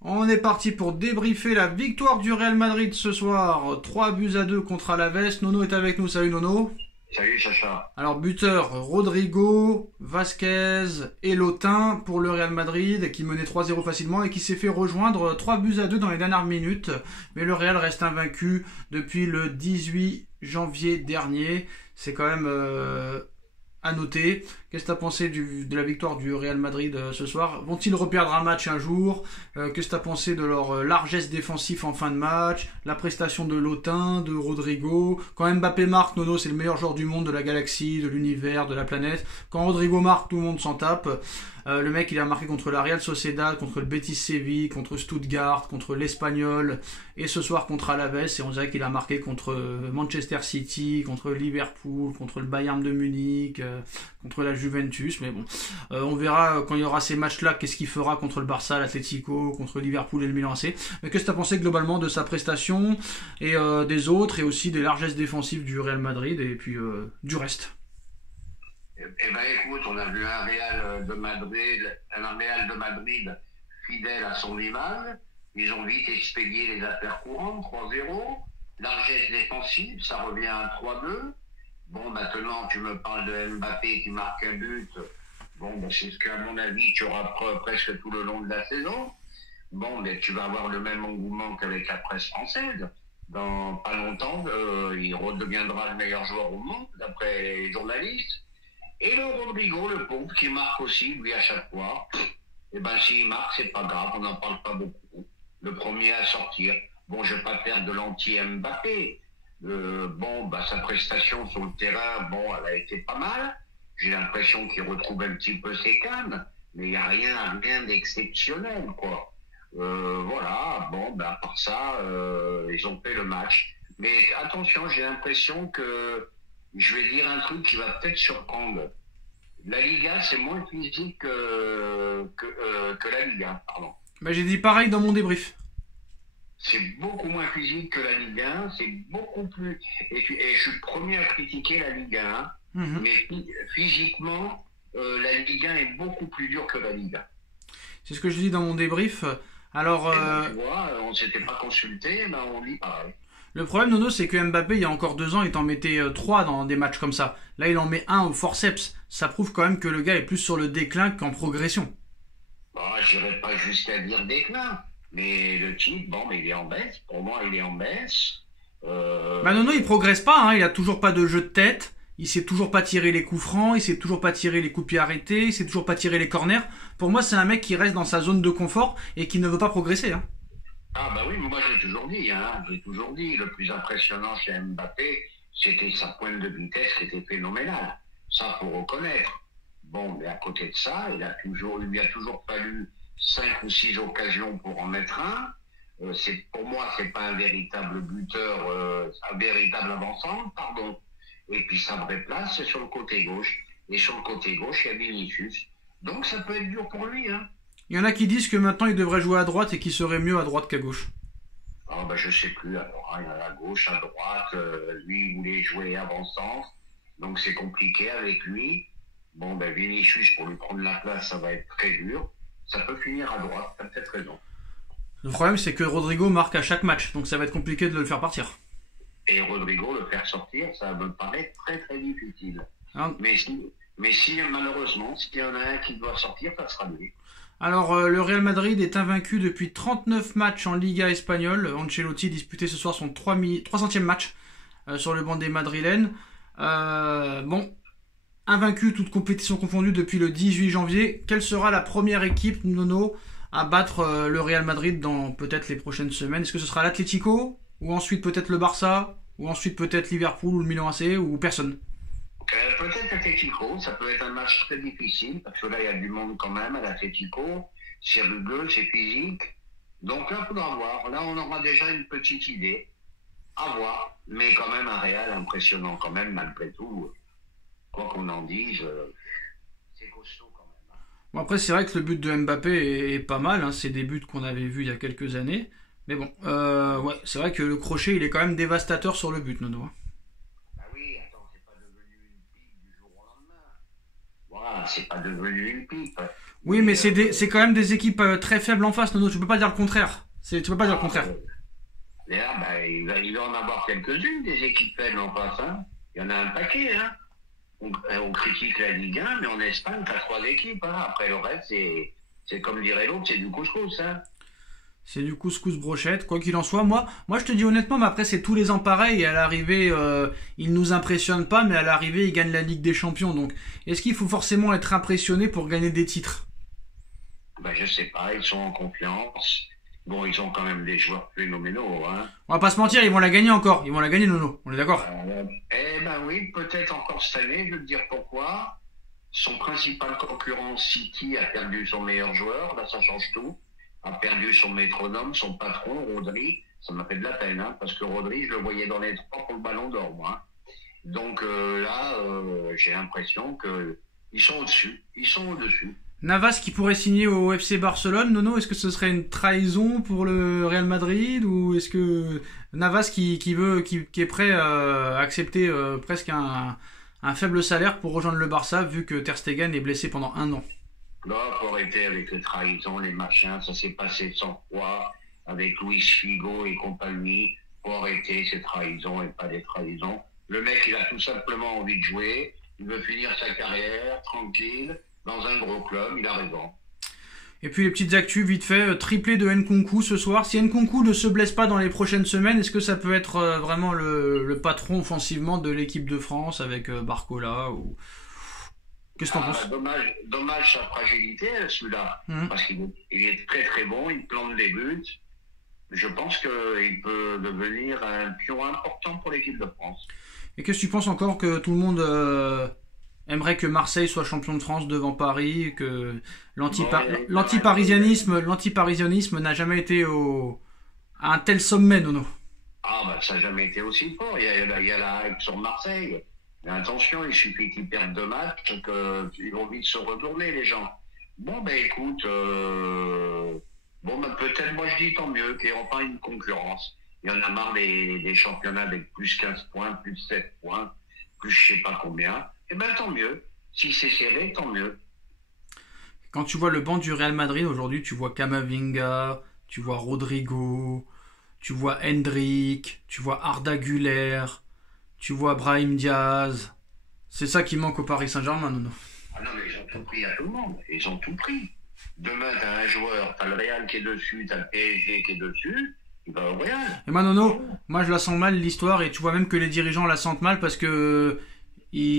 On est parti pour débriefer la victoire du Real Madrid ce soir. 3 buts à 2 contre Alaves. Nono est avec nous. Salut Nono. Salut Sacha. Alors buteur Rodrigo, Vasquez et Lotin pour le Real Madrid qui menait 3-0 facilement et qui s'est fait rejoindre 3 buts à 2 dans les dernières minutes. Mais le Real reste invaincu depuis le 18 janvier dernier. C'est quand même à noter. Qu'est-ce que tu as pensé de la victoire du Real Madrid ce soir? Vont-ils reperdre un match un jour? Qu'est-ce que tu as pensé de leur largesse défensive en fin de match? La prestation de Lotin, de Rodrigo? Quand Mbappé marque, Nono, c'est le meilleur joueur du monde, de la galaxie, de l'univers, de la planète. Quand Rodrigo marque, tout le monde s'en tape. Le mec, il a marqué contre la Real Sociedad, contre le Betis Séville, contre Stuttgart, contre l'Espagnol, et ce soir contre Alaves. Et on dirait qu'il a marqué contre Manchester City, contre Liverpool, contre le Bayern de Munich, contre la Juventus. Mais bon, on verra quand il y aura ces matchs-là, qu'est-ce qu'il fera contre le Barça, l'Atlético, contre Liverpool et le Milan AC. Mais qu'est-ce que tu as pensé globalement de sa prestation et des autres, et aussi des largesses défensives du Real Madrid, et puis du reste? Eh ben écoute, on a vu un Real de Madrid fidèle à son image. Ils ont vite expédié les affaires courantes, 3-0. Largesse défensive, ça revient à 3-2. Bon, maintenant, tu me parles de Mbappé qui marque un but. Bon, ben, c'est ce qu'à mon avis, tu auras presque tout le long de la saison. Bon, mais tu vas avoir le même engouement qu'avec la presse française. Dans pas longtemps, il redeviendra le meilleur joueur au monde, d'après les journalistes. Et le Rodrigo, le pauvre, qui marque aussi, lui, à chaque fois. Eh ben, s'il marque, c'est pas grave, on n'en parle pas beaucoup. Le premier à sortir. Bon, je vais pas faire de l'anti-Mbappé. Sa prestation sur le terrain, bon, elle a été pas mal. J'ai l'impression qu'il retrouve un petit peu ses cannes. Mais il n'y a rien d'exceptionnel, quoi. Voilà, bon, ben, à part ça, ils ont fait le match. Mais attention, j'ai l'impression que je vais dire un truc qui va peut-être surprendre. La Liga, c'est moins physique que la Liga, pardon. Bah, j'ai dit pareil dans mon débrief. C'est beaucoup moins physique que la Ligue 1, c'est beaucoup plus... Et je suis le premier à critiquer la Ligue 1, mais physiquement, la Ligue 1 est beaucoup plus dure que la Ligue 1. C'est ce que je dis dans mon débrief. Alors, Tu vois, on ne s'était pas consulté, mais on lit pareil. le problème, Nono, c'est que Mbappé, il y a encore 2 ans, il t'en mettait 3 dans des matchs comme ça. Là, il en met un au forceps. Ça prouve quand même que le gars est plus sur le déclin qu'en progression. Bon, j'irai pas jusqu'à dire déclin, mais le type, bon, mais il est en baisse. Pour moi, il est en baisse. Bah Nono, il progresse pas, hein. Il a toujours pas de jeu de tête. Il sait toujours pas tirer les coups francs. Il sait toujours pas tirer les coups de pied arrêtés. Il sait toujours pas tirer les corners. Pour moi, c'est un mec qui reste dans sa zone de confort et qui ne veut pas progresser, hein. Ah bah oui, moi j'ai toujours dit, le plus impressionnant chez Mbappé, c'était sa pointe de vitesse qui était phénoménale. Ça, faut reconnaître. Bon, mais à côté de ça, il lui a toujours fallu 5 ou 6 occasions pour en mettre un. Pour moi, c'est pas un véritable buteur, un véritable avançant, pardon. Et puis sa vraie place, c'est sur le côté gauche. Et sur le côté gauche, il y a Vinicius. Donc ça peut être dur pour lui, hein. Il y en a qui disent que maintenant il devrait jouer à droite et qu'il serait mieux à droite qu'à gauche. Ah ben je sais plus, alors hein, il y en a à gauche, à droite, lui il voulait jouer avant-centre, donc c'est compliqué avec lui. Bon ben Vinicius, pour lui prendre la place, ça va être très dur. Ça peut finir à droite, t'as peut-être raison. Le problème, c'est que Rodrigo marque à chaque match, donc ça va être compliqué de le faire partir. Et Rodrigo, le faire sortir, ça me paraît très très difficile. Hein. Mais si malheureusement, s'il y en a un qui doit sortir, ça sera lui. Alors, le Real Madrid est invaincu depuis 39 matchs en Liga espagnole. Ancelotti disputait ce soir son 300e match sur le banc des Madrilènes. Bon, invaincu, toute compétition confondue depuis le 18 janvier. Quelle sera la première équipe, Nono, à battre le Real Madrid dans peut-être les prochaines semaines? Est-ce que ce sera l'Atlético, ou ensuite peut-être le Barça, ou ensuite peut-être Liverpool ou le Milan AC, ou personne? Peut-être l'Atlético, ça peut être un match très difficile, parce que là, il y a du monde quand même à l'Atlético. C'est rugueux, c'est physique. Donc là, il faudra voir. Là, on aura déjà une petite idée. À voir. Mais quand même, un Real impressionnant quand même, malgré tout. Quoi qu'on en dise, c'est costaud quand même, hein. Bon, après, c'est vrai que le but de Mbappé est pas mal, hein. C'est des buts qu'on avait vus il y a quelques années. Mais bon, ouais, c'est vrai que le crochet, il est quand même dévastateur sur le but, Nono. Bah oui, attends, c'est pas devenu une pipe du jour au lendemain. Voilà, c'est pas devenu une pipe. Oui, mais c'est quand même des équipes très faibles en face, Nono. Tu peux pas dire le contraire. Tu peux pas dire le contraire. Et là, il va en avoir quelques-unes des équipes faibles en face. Hein. Il y en a un paquet. Hein. On critique la Ligue 1, mais en Espagne, tu as 3 équipes. Hein. Après le reste, c'est comme dirait l'autre, c'est du couscous. Hein. C'est du couscous brochette, quoi qu'il en soit. Moi, je te dis honnêtement, mais après, c'est tous les ans pareil. Et à l'arrivée, il nous impressionne pas, mais à l'arrivée, il gagne la Ligue des Champions. Donc, est-ce qu'il faut forcément être impressionné pour gagner des titres? Je sais pas, ils sont en confiance. Bon, ils ont quand même des joueurs phénoménaux. Hein. On va pas se mentir, ils vont la gagner encore. Ils vont la gagner, Nono. On est d'accord? Oui, peut-être encore cette année. Je vais te dire pourquoi. Son principal concurrent, City, a perdu son meilleur joueur. Là, ça change tout. A perdu son métronome, son patron, Rodri. Ça m'a fait de la peine, hein, parce que Rodri, je le voyais dans les 3 pour le ballon d'or, moi. Donc là, j'ai l'impression qu'ils sont au-dessus. Ils sont au-dessus. Navas qui pourrait signer au FC Barcelone, Nono, est-ce que ce serait une trahison pour le Real Madrid, ou est-ce que Navas qui est prêt à accepter presque un faible salaire pour rejoindre le Barça, vu que Ter Stegen est blessé pendant 1 an? Là, faut arrêter avec les trahisons, les machins, ça s'est passé 100 fois avec Luis Figo et compagnie. Faut arrêter ces trahisons et pas des trahisons. Le mec, il a tout simplement envie de jouer, il veut finir sa carrière tranquille dans un gros club, il a raison. Et puis les petites actus, vite fait, triplé de Nkunku ce soir. Si Nkunku ne se blesse pas dans les prochaines semaines, est-ce que ça peut être vraiment le patron offensivement de l'équipe de France avec Barcola ou... Qu'est-ce que t'en penses? Dommage sa fragilité, celui-là. Parce qu'il est très très bon, il plante des buts. Je pense qu'il peut devenir un pion important pour l'équipe de France. Et qu'est-ce que tu penses encore que tout le monde aimerait que Marseille soit champion de France devant Paris, que l'antiparisianisme n'a jamais été à un tel sommet, Nono? Ça n'a jamais été aussi fort. Il y a la hype sur Marseille. Mais attention, il suffit qu'ils perdent 2 matchs qu'ils vont vite se retourner, les gens. Écoute, peut-être, moi je dis tant mieux qu'il y ait enfin une concurrence. Il y en a marre des championnats avec plus 15 points, plus 7 points, plus je sais pas combien. Tant mieux. Si c'est serré, tant mieux. Quand tu vois le banc du Real Madrid aujourd'hui, tu vois Camavinga, tu vois Rodrigo, tu vois Hendrick, tu vois Arda Güler, tu vois Brahim Diaz. C'est ça qui manque au Paris Saint-Germain, Nono. Non, mais ils ont tout pris à tout le monde. Ils ont tout pris. Demain, t'as un joueur, t'as le Real qui est dessus, t'as le PSG qui est dessus, il va au Real. Et Nono, moi je la sens mal l'histoire, et tu vois même que les dirigeants la sentent mal parce que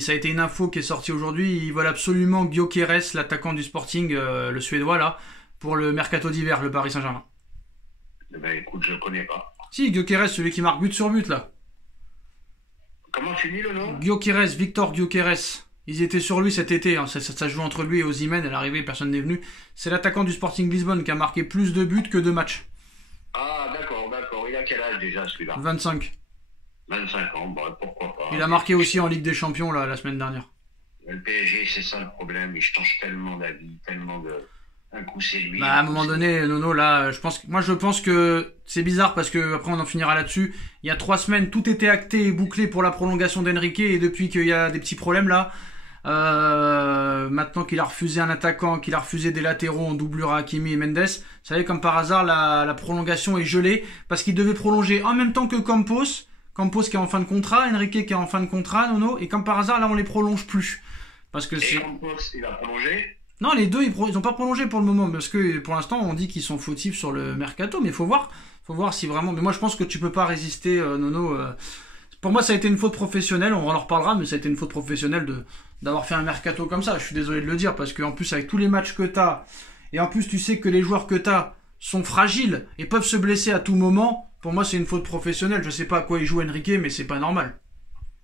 ça a été une info qui est sortie aujourd'hui. Ils veulent absolument Gyökeres, l'attaquant du Sporting, le Suédois là, pour le mercato d'hiver, le Paris Saint-Germain. Écoute, je connais pas. Si, Gyökeres, celui qui marque but sur but là. Comment tu dis le nom? Gyökeres, Victor Gyökeres. Ils étaient sur lui cet été, hein. Ça joue entre lui et Osimhen. À l'arrivée, personne n'est venu. C'est l'attaquant du Sporting Lisbonne qui a marqué plus de buts que de matchs. D'accord. Il a quel âge déjà celui-là? 25. 25 ans, pourquoi pas. Il a marqué aussi en Ligue des Champions là, la semaine dernière. Le PSG, c'est ça le problème. Il change tellement d'avis, tellement de... Un coup c'est lui. À un moment donné, Nono, là, je pense que c'est bizarre parce que après on en finira là-dessus. Il y a 3 semaines, tout était acté et bouclé pour la prolongation d'Enrique, et depuis qu'il y a des petits problèmes là, maintenant qu'il a refusé un attaquant, qu'il a refusé des latéraux, on doublera Hakimi et Mendes. Vous savez, comme par hasard, la prolongation est gelée parce qu'il devait prolonger en même temps que Campos qui est en fin de contrat, Enrique qui est en fin de contrat, Nono, et comme par hasard, là on les prolonge plus. Parce que et Campos, il a prolongé? Non, les deux, ils ont pas prolongé pour le moment, parce que pour l'instant, on dit qu'ils sont fautifs sur le mercato, mais faut voir si vraiment... Mais moi, je pense que tu peux pas résister, Nono. Pour moi, ça a été une faute professionnelle, on en reparlera, mais ça a été une faute professionnelle d'avoir fait un mercato comme ça. Je suis désolé de le dire, parce qu'en plus, avec tous les matchs que t'as, et en plus, tu sais que les joueurs que t'as sont fragiles et peuvent se blesser à tout moment, pour moi, c'est une faute professionnelle. Je sais pas à quoi il joue Enrique, mais c'est pas normal.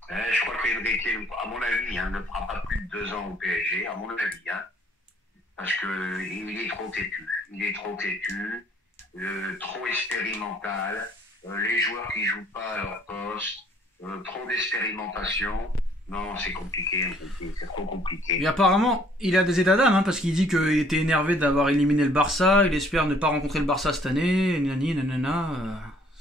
Je crois qu'Enrique, à mon avis, ne fera pas plus de 2 ans au PSG, à mon avis, parce que il est trop têtu, trop expérimental, les joueurs qui jouent pas à leur poste, trop d'expérimentation. Non, c'est compliqué, c'est trop compliqué. Et apparemment, il a des états d'âme, parce qu'il dit qu'il était énervé d'avoir éliminé le Barça, il espère ne pas rencontrer le Barça cette année, c'est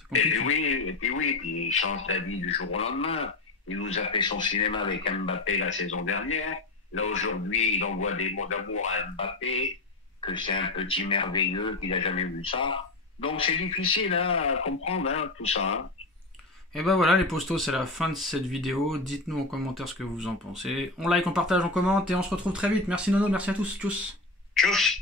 compliqué. Et puis il change d'avis du jour au lendemain. Il nous a fait son cinéma avec Mbappé la saison dernière. Là, aujourd'hui, il envoie des mots d'amour à Mbappé, que c'est un petit merveilleux, qu'il n'a jamais vu ça. Donc, c'est difficile à comprendre, hein, tout ça. Hein. Et ben voilà les postos, c'est la fin de cette vidéo. Dites-nous en commentaire ce que vous en pensez. On like, on partage, on commente et on se retrouve très vite. Merci Nono, merci à tous. Tchuss. Tchuss.